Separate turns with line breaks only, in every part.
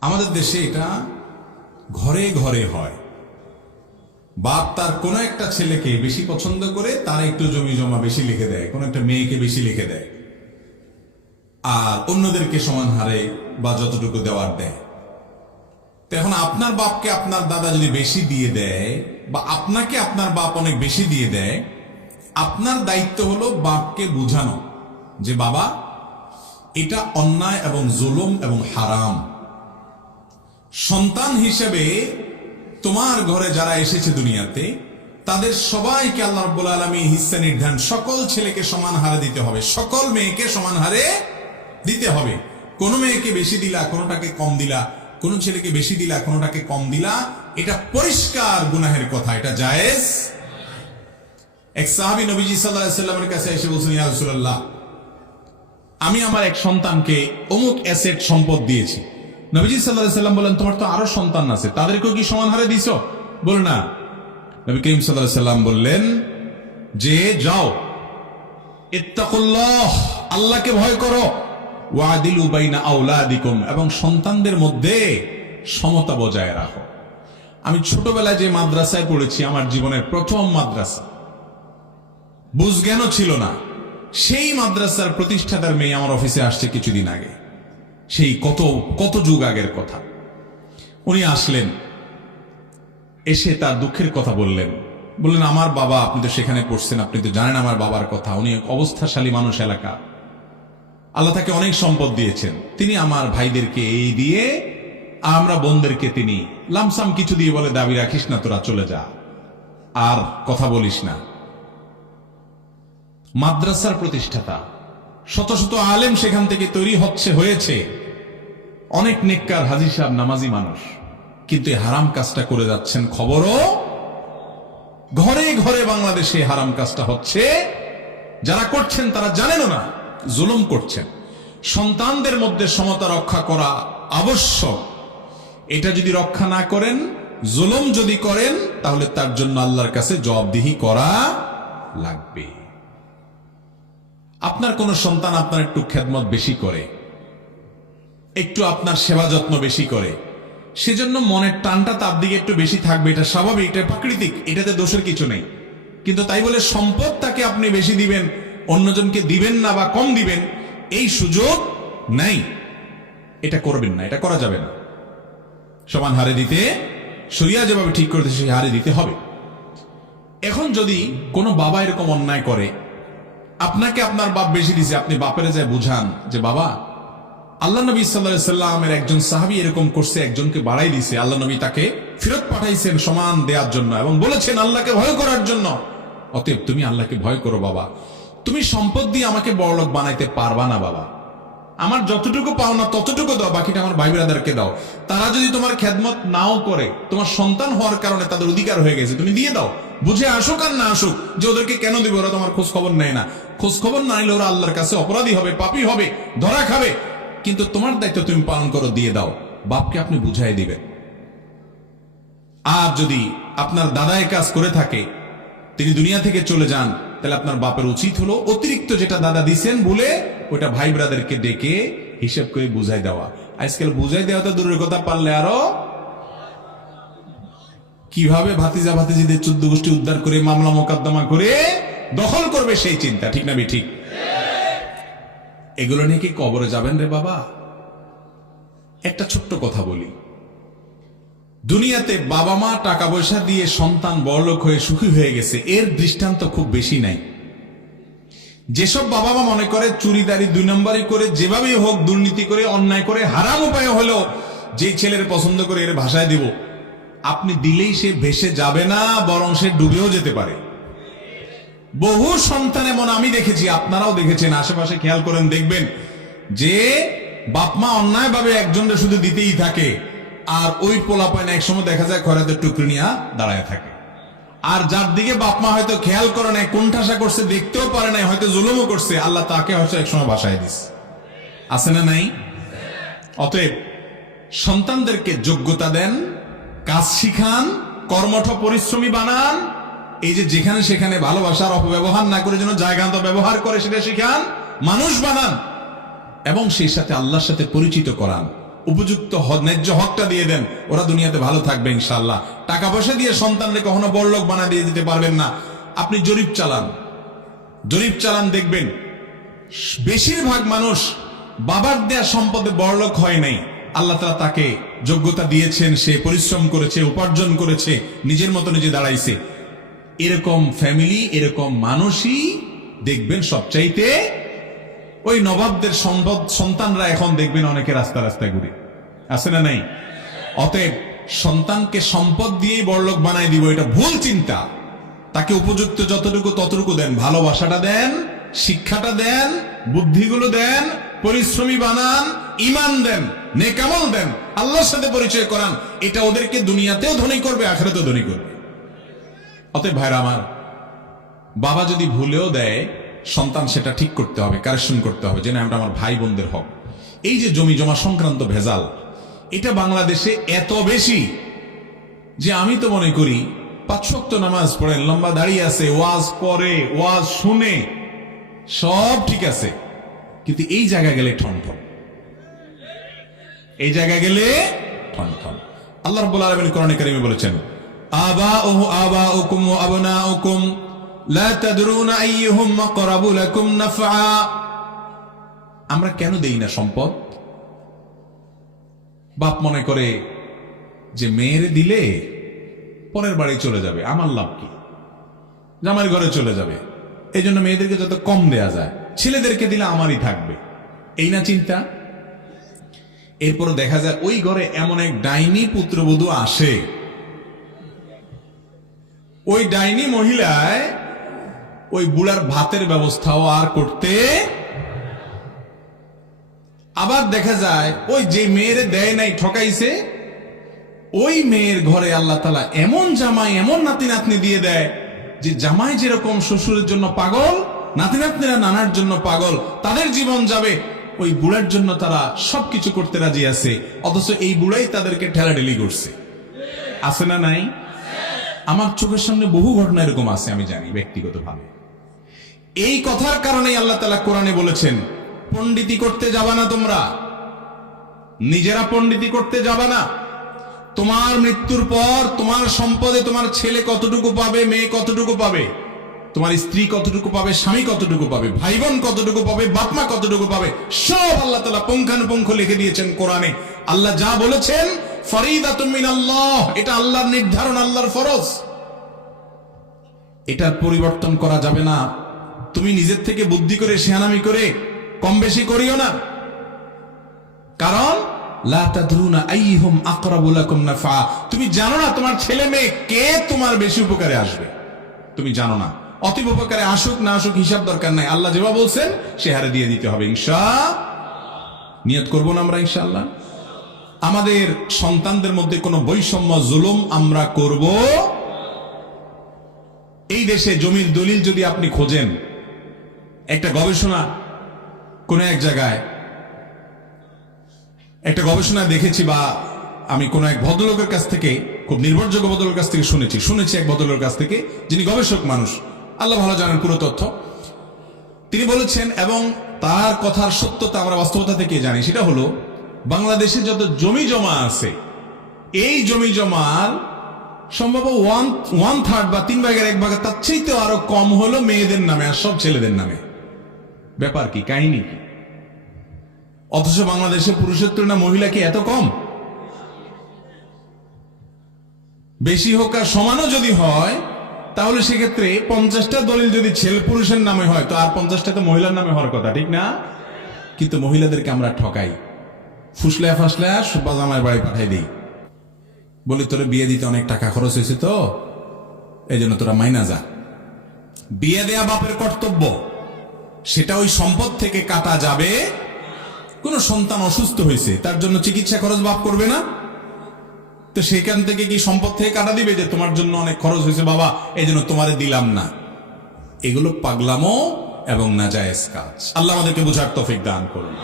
আমাদের দেশে এটা ঘরে ঘরে হয়। বাপ তার কোনো একটা ছেলেকে বেশি পছন্দ করে, তার একটু জমি জমা বেশি লিখে দেয়, কোনো একটা মেয়েকে বেশি লিখে দেয়। আর অন্যদেরকে সমান হারে বা যতটুকু দেওয়ার দেয়। তো এখন আপনার বাপকে আপনার দাদা যদি বেশি দিয়ে দেয়, বা আপনাকে আপনার বাপ অনেক বেশি দিয়ে দেয়, আপনার দায়িত্ব হলো বাপকে বুঝানো যে, বাবা, এটা অন্যায় এবং জুলুম এবং হারাম। সন্তান হিসেবে তোমার ঘরে যারা এসেছে দুনিয়াতে, তাদের সবাইকে আল্লাহ রব্বুল আলমী হিস্সা নির্ধারণ, সকল ছেলেকে সমান হারে দিতে হবে, সকল মেয়েকে সমান হারে দিতে হবে। কোনো মেয়েকে বেশি দিলা, কোনোটাকে কম দিলা, কোন ছেলেকে বেশি দিলা, কোনোটাকে কম দিলা, এটা পরিষ্কার গুনাহের কথা, এটা জায়েজ। এক সাহাবি নবীজি সাল্লাহ সাল্লামের কাছে এসে বলছেন, ইয়া আমি আমার এক সন্তানকে অমুক অ্যাসেট সম্পদ দিয়েছি। নবীজি সাল্লাহ সাল্লাম বলেন, তোমার তো আরও সন্তান আছে, তাদেরকেও কি সমান হারে দিছ? বল, না। নবী করিম সাল্লাহ সাল্লাম বললেন, যে যাও, ইত্তাকুল্লাহ, আল্লাহকে ভয় করো। ওয়াদিল উবাইনা আউলাদিকুম এবং সন্তানদের মধ্যে সমতা বজায় রাখো। আমি ছোটবেলায় যে মাদ্রাসায় পড়েছি, আমার জীবনের প্রথম মাদ্রাসা। বুঝজ্ঞানও ছিল না। সেই মাদ্রাসার প্রতিষ্ঠাতার মেয়ে আমার অফিসে আসছে কিছুদিন আগে। সেই কত কত যুগ আগের কথা। উনি আসলেন, এসে তার দুঃখের কথা বললেন। বললেন, আমার বাবা, আপনি তো সেখানে পড়ছেন, আপনি তো জানেন আমার বাবার কথা। উনি অবস্থাশালী মানুষ এলাকা। আল্লাহ তাকে অনেক সম্পদ দিয়েছেন। তিনি আমার ভাইদেরকে এই দিয়ে, আমরা বোনদেরকে তিনি লামসাম কিছু দিয়ে বলে, দাবি রাখিস না তোরা, চলে যা। আর কথা বলিস না। মাদ্রাসার প্রতিষ্ঠাতা। শত শত আলেম সেখান থেকে তৈরি হচ্ছে, হয়েছে। অনেক নেককার হাজির সাহেব নামাজি মানুষ, কিন্তু হারাম কাজটা করে যাচ্ছেন খবরও ঘরে ঘরে বাংলাদেশে হারাম কাজটা হচ্ছে। যারা করছেন তারা জানেনও না, জুলুম করছেন। সন্তানদের মধ্যে সমতা রক্ষা করা আবশ্যক। এটা যদি রক্ষা না করেন, জুলুম যদি করেন, তাহলে তার জন্য আল্লাহর কাছে জবাবদিহি করা লাগবে। আপনার কোন সন্তান আপনার একটু খেদমত বেশি করে একটু আপনার সেবা যত্ন বেশি করে। সেজন্য মনের টানটা তার দিকে একটু বেশি থাকবে, এটা স্বাভাবিক, এটা প্রাকৃতিক, এটাতে দোষের কিছু নেই। কিন্তু তাই বলে সম্পদ তাকে আপনি বেশি দিবেন, অন্যজনকে দিবেন না বা কম দিবেন, এই সুযোগ নাই। এটা করবেন না, এটা করা যাবে না। সমান হারে দিতে, সরিয়া যেভাবে ঠিক করতে সেই হারে দিতে হবে। এখন যদি কোনো বাবা এরকম অন্যায় করে, আপনাকে আপনার বাপ বেশি দিছে, আপনি বাপের যায় বুঝান যে, বাবা আল্লাহ নবী সাল্লাহ সাল্লামের একজন সাহাবি এরকম করছে, একজনকে বাড়াই দিছে। আল্লাহ নবী তাকে ফেরত পাঠাইছেন সমান দেওয়ার জন্য এবং বলেছেন, আল্লাহকে ভয় করার জন্য। অতএব তুমি আল্লাহকে ভয় করো, বাবা। তুমি সম্পদ দিয়ে আমাকে বড়লোক বানাইতে পারবা না, বাবা। আমার যতটুকু পাও না ততটুকু দাও, বাকিটা আমার ভাই ব্রাদারকে দাও। তারা যদি তোমার খেদমত নাও করে, তোমার সন্তান হওয়ার কারণে তাদের অধিকার হয়ে গেছে, তুমি দিয়ে দাও। বুঝে আসুক আর না আসুক, যে ওদেরকে কেন দিবে, ওরা তোমার খোঁজ খবর নেয় না। খোঁজ খবর না নিলে ওরা আল্লাহর কাছে অপরাধী হবে, পাপী হবে, ধরা খাবে। কিন্তু তোমার দায়িত্ব তুমি পালন করো, দিয়ে দাও। বাপকে আপনি বুঝাই দিবে। আর যদি আপনার দাদায় কাজ করে থাকে, তিনি দুনিয়া থেকে চলে যান, তাহলে আপনার বাপের উচিত হলো অতিরিক্ত যেটা দাদা দিছেন বলে ওটা ভাই ব্রাদারকে ডেকে হিসেব করে বুঝাই দেওয়া। আজকাল বুঝাই দেওয়া তো দূরের কথা, পারলে আরও কীভাবে ভাতিজা ভাতিজিদের চোদ্দ গোষ্ঠী উদ্ধার করে মামলা মোকদ্দমা করে দখল করবে সেই চিন্তা, ঠিক না ঠিক? এগুলো নিয়ে কি কবরে যাবেন রে বাবা? একটা ছোট্ট কথা বলি। দুনিয়াতে বাবা মা টাকা পয়সা দিয়ে সন্তান বড়লোক হয়ে সুখী হয়ে গেছে, এর দৃষ্টান্ত খুব বেশি নাই। যেসব বাবা মা মনে করে চুরিদারি দুই নম্বরই করে, যেভাবেই হোক দুর্নীতি করে, অন্যায় করে, হারাম উপায় হলো যে ছেলের পছন্দ করে এর ভাষায় দিব, আপনি দিলেই সে ভেসে যাবে না, বরং সে ডুবেও যেতে পারে। বহু সন্তান এমন আমি দেখেছি, আপনারাও দেখেছেন, আশেপাশে খেয়াল করেন, দেখবেন যে বাপমা অন্যায় ভাবে একজনকে শুধু দিতেই থাকে, আর ওই পোলা পায় এক সময় দেখা যায় খরাতের টুকরি নিয়ে দাঁড়ায় থাকে। আর যার দিকে বাপমা হয়তো খেয়াল করে নাই কোন ঠাসা করছে, দেখতেও পারে নাই, হয়তো জুলুমও করছে, আল্লাহ তাকে হয়তো একসময় বাসায় দিস। আছে না নাই? অতএব সন্তানদেরকে যোগ্যতা দেন, কাজ শিখান, কর্মঠ পরিশ্রমী বানান এই যে যেখানে সেখানে ভালোবাসার অপব্যবহার না করে যেন জায়গান্ত ব্যবহার করে সেটা শিখান, মানুষ বানান, এবং সেই সাথে আল্লাহর সাথে পরিচিত করান। উপযুক্ত ন্যায্য হকটা দিয়ে দেন, ওরা দুনিয়াতে ভালো থাকবে ইনশাল্লাহ টাকা পয়সা দিয়ে সন্তানরে কখনো বড়লোক বানা দিয়ে দিতে পারবেন না। আপনি জরিপ চালান। জরিপ চালান, দেখবেন বেশিরভাগ মানুষ বাবার দেয়া সম্পদে বড়লোক হয় নাই। আল্লাহ তালা তাকে যোগ্যতা দিয়েছেন, সে পরিশ্রম করেছে, উপার্জন করেছে, নিজের মতো নিজে দাঁড়াইছে। এরকম ফ্যামিলি এরকম মানুষই দেখবেন সবচাইতে ওই নবাবদের সম্পদ, সন্তানরা এখন দেখবেন অনেকে রাস্তা রাস্তায় ঘুরে। আছে না নাই? অতএব সন্তানকে সম্পদ দিয়েই বড়লোক বানাই দিব, এটা ভুল চিন্তা। তাকে উপযুক্ত যতটুকু ততটুকু দেন, ভালোবাসাটা দেন, শিক্ষাটা দেন, বুদ্ধিগুলো দেন, পরিশ্রমী বানান ইমান দেন, নেকামল দেন, আল্লাহর সাথে পরিচয় করান, এটা ওদেরকে দুনিয়াতেও ধনী করবে, আখেরাতেও ধনী করবে। অতএব ভাইরা আমার, বাবা যদি ভুলেও দেয়, সন্তান সেটা ঠিক করতে হবে কারেকশন করতে হবে, যে না আমরা আমার ভাই বোনদের হক। এই যে জমি জমা সংক্রান্ত ভেজাল, এটা বাংলাদেশে এত বেশি যে আমি তো মনে করি, পাঁচ ওয়াক্ত নামাজ পড়েন, লম্বা দাঁড়িয়ে আছে, ওয়াজ করে ওয়াজ শুনে, সব ঠিক আছে, কিন্তু এই জায়গা গেলে ঠন ঠন এই জায়গা গেলে ঠন ঠন আল্লাহ রাব্বুল আলামিন কোরআনে কারিমে বলেছেন আবাউকুম ওয়া আবনাউকুম লা তাদরুনা আইয়ুহুম আকরাবু লাকুম নাফআ আমরা কেন দেই না সম্পদ? বাপ মনে করে যে মেয়ের দিলে পরের বাড়ি চলে যাবে, আমার লাভ কি? জামাইয়ের ঘরে চলে যাবে। এই জন্য মেয়েদেরকে যত কম দেয়া যায়, ছেলেদেরকে দিলে আমারই থাকবে। এই না চিন্তা? এরপর দেখা যায় ওই ঘরে এমন এক ডাইনি পুত্রবধূ আসে। ওই ডাইনি মহিলায় ওই বুড়ার ভাতের ব্যবস্থাও আর করতে আবার দেখা যায়, ওই যে মেয়েরে দেয় নাই, ঠকাইছে, ওই মেয়ের ঘরে আল্লাহ তালা এমন জামাই, এমন নাতি নাতনি দিয়ে দেয় যে জামাই যেরকম শ্বশুরের জন্য পাগল নাতি নাতনিরা নানার জন্য পাগল, তাদের জীবন যাবে। ওই বুড়ার জন্য তারা সবকিছু করতে রাজি আছে, অথচ এই বুড়াই তাদেরকে ঠেলাঠেলি করছে। আছে না নাই? আমার চোখের সামনে বহু ঘটনা এরকম আছে, আমি জানি ব্যক্তিগতভাবে। এই কথার কারণেই আল্লাহ তালা কোরআনে বলেছেন, পণ্ডিতি করতে যাবা না তোমরা। নিজেরা পণ্ডিতি করতে যাবা না। তোমার মৃত্যুর পর তোমার সম্পদে তোমার ছেলে কতটুকু পাবে, মেয়ে কতটুকু পাবে, তোমার স্ত্রী কতটুকু পাবে, স্বামী কতটুকু পাবে ভাই বোন কতটুকু পাবে, বাপমা কতটুকু পাবে, সব আল্লাহ তালা পুঙ্খানুপুঙ্খ লিখে দিয়েছেন কোরআনে। আল্লাহ যা বলেছেন এটা আল্লাহর নির্ধারণ, আল্লাহর ফরজ। এটার পরিবর্তন করা যাবে না। তুমি নিজের থেকে বুদ্ধি করে করে কম বেশি করিও না। কারণ তুমি জানো না তোমার ছেলে মেয়ে কে তোমার বেশি উপকারে আসবে। তুমি জানো না। অতীব উপকারে আসুক, না আসুক, হিসাব দরকার নাই। আল্লাহ যেবা বলছেন, সে হারে দিয়ে দিতে হবে ইনশা নিয়ত করব না আমরা, ইনশাআল্লাহ। আমাদের সন্তানদের মধ্যে কোনো বৈষম্য, জুলুম আমরা করব? এই দেশে জমির দলিল যদি আপনি খোঁজেন, একটা গবেষণা কোনো এক জায়গায়, একটা গবেষণা দেখেছি বা আমি কোন এক ভদ্রলোকের কাছ থেকে, খুব নির্ভরযোগ্য ভদ্রলোকের কাছ থেকে শুনেছি। শুনেছি এক ভদ্রলোকের কাছ থেকে, যিনি গবেষক মানুষ। আল্লাহ ভালো জানেন পুরো তথ্য। তিনি বলেছেন, এবং তার কথার সত্যতা আমরা বাস্তবতা থেকে জানি। সেটা হলো বাংলাদেশে যত জমি জমা আছে, এই জমি জমার সম্ভব ওয়ান ওয়ান থার্ড বা তিন ভাগের এক ভাগের তার চাইতেও আরও কম হলো মেয়েদের নামে আর সব ছেলেদের নামে। ব্যাপার কি, কাহিনী কি? অথচ বাংলাদেশে পুরুষের তুলনায় মহিলা কি এত কম? বেশি হোক আর সমানও যদি হয়, তাহলে সেক্ষেত্রে পঞ্চাশটা দলিল যদি ছেলে পুরুষের নামে হয়, তো আর পঞ্চাশটা তো মহিলার নামে হওয়ার কথা, ঠিক না? কিন্তু মহিলাদেরকে আমরা ঠকাই। ফুসলা ফাসলা সুপা জামাই বাড়ি পাঠাই দিই। বলি, তোরে বিয়ে দিতে অনেক টাকা খরচ হয়েছে তো? এই জন্য তোরা মাইনা যা। বিয়ে দেয়া বাপের কর্তব্য। সেটা ওই সম্পদ থেকে কাটা যাবে। কোন সন্তান অসুস্থ হয়েছে, তার জন্য চিকিৎসা খরচ বাপ করবে না। তো সেখান থেকে কি সম্পদ থেকে কাটা দিবে যে, তোমার জন্য অনেক খরচ হয়েছে বাবা, এই জন্য তোমারে দিলাম না। এগুলো পাগলামো এবং নাজায়েজ কাজ। আল্লাহ আমাদেরকে বোঝার তফিক দান করুন।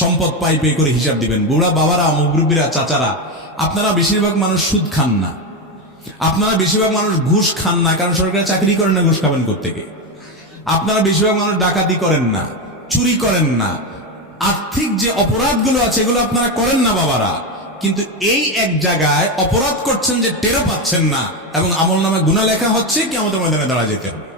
সম্পদ পাই পে করে হিসাব দিবেন। বুড়া বাবারা মুরব্বীরা চাচারা, আপনারা বেশিরভাগ মানুষ সুদ খান না। আপনারা বেশিরভাগ মানুষ ঘুষ খান না, কারণ সরকারি চাকরি করেন না ঘুষ খাবেন করতে আপনারা বেশিরভাগ মানুষ ডাকাতি করেন না, চুরি করেন না। আর্থিক যে অপরাধগুলো আছে, এগুলো আপনারা করেন না বাবারা। কিন্তু এই এক জায়গায় অপরাধ করছেন যে টেরো পাচ্ছেন না, এবং আমল নামে গুণা লেখা হচ্ছে কি আমাদের ময়দানে দাঁড়া যেতে হবে।